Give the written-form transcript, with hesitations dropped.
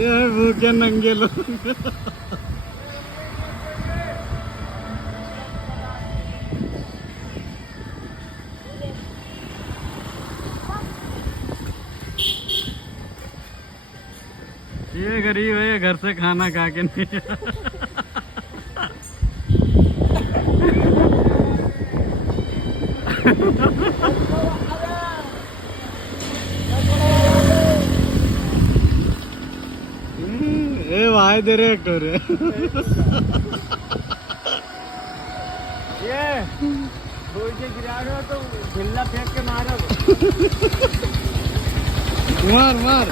ये भूखे नंगे लोग। ये गरीब है, घर से खाना खा के नहीं। ए भाई दे रे एक्टर ये बोल के गिरा रहे हो तो ढिल्ला फेंक के मारो। मार मार।